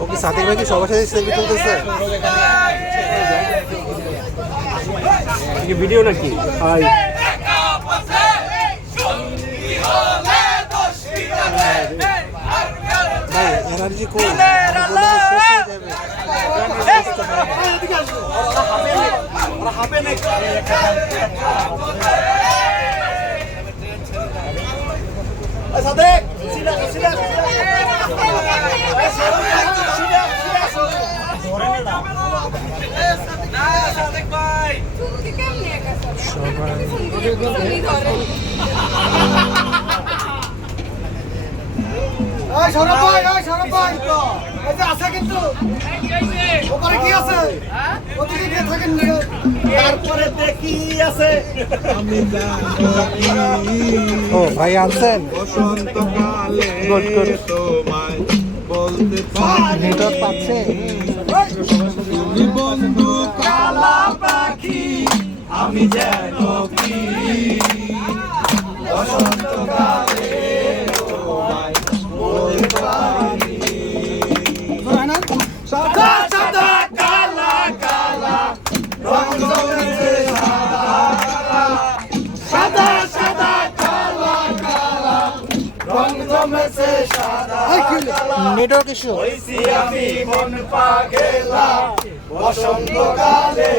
ও কি সাথী ভাই কি সবার সাথে সেলফি তুলতেছে? ভিডিও নাকি? হাই ভাই এনার্জি কই? শেষ হয়ে তারপরে দেখি আছে ও ভাই আনছেন বসন্তকালে তোমায় বলতে নেটওয়ার্ক পাচ্ছে? তুমি বন্ধু কালা পাখি আমি যেন কি বসন্তকালে তোমায় বলতে পারি সাদা সাদা কালা কালা রং জমেছে সাদা সাদা কালা কালা রং জমেছে সাদা নেটওয়ার্ক ইস্যু। হইছি আমি মন পাগেলা বসন্তকালে